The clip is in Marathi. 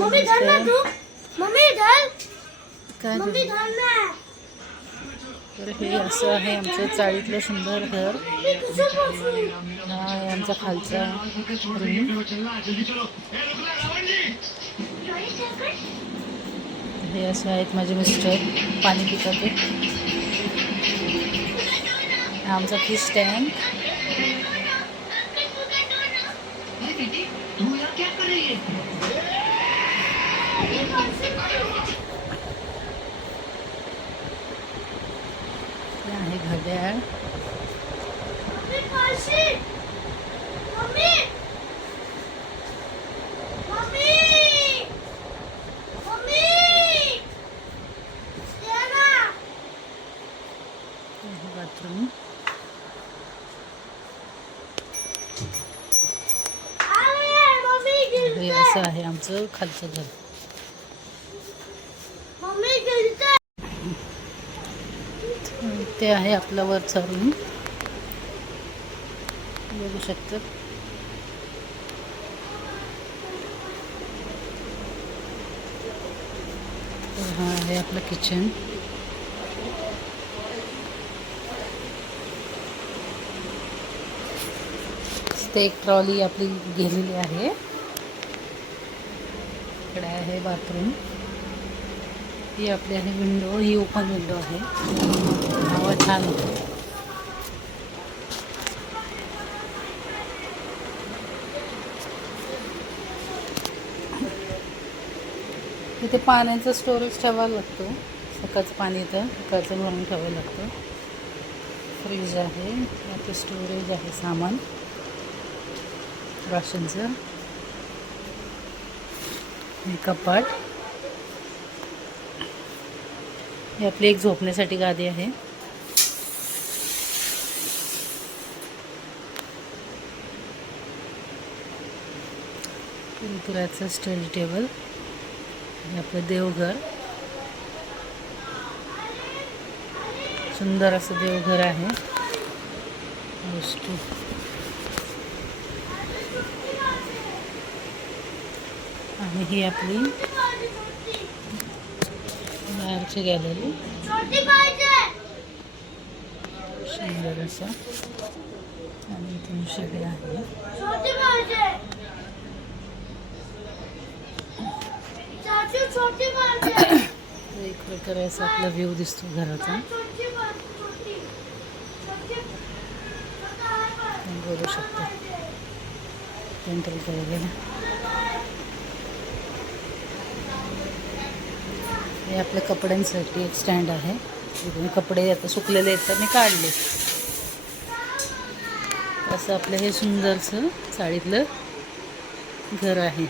मम्मी धर ना तू, मम्मी धर, काय मम्मी धर ना. तर हे असं आहे आमचं चाळीतलं सुंदर घर. हा आहे आमचा खालचा रूम. हे असे आहेत माझे मिस्टर, पाणी पितात ते. हा आमचा फिश टँक. हे आहे घड्याळ. बाथरूम. हे असं आहे आमचं खालचं घर. ते आहे आपला वरचा रूम, बघू शकतात. हा आहे आपलं किचन. ते एक ट्रॉली आपली गेलेली आहे. इकडे आहे बाथरूम. ही आपली आहे विंडो. ही ओपन विंडो आहे. हवा छान होतं. इथे पाण्याचं स्टोरेज ठेवायला लागतं. सकाळचं पाणी इथं सकाळचं भरून ठेवायला लागतं. फ्रीज आहे. याचं स्टोरेज आहे सामान राशनचं. हे कपाट. ही आपली एक झोपण्यासाठी गादी आहे. कुरकुऱ्याचं स्टडी टेबल. हे आपलं देवघर. सुंदर असं देवघर आहे. वस्तू आणि ही आपली बाहेरची गॅलरी. सुंदर असं. आणि इथून शिडी आहे. एक प्रकारे असा आपला व्ह्यू दिसतो घराचा. बघू शकता पेंटर केलेलं. हे आपल्या कपड्यांसाठी एक स्टँड आहे. इथून कपडे आता सुकलेले आहेत तर मी काढले. असं आपलं हे सुंदरसं चाळीतलं घर आहे.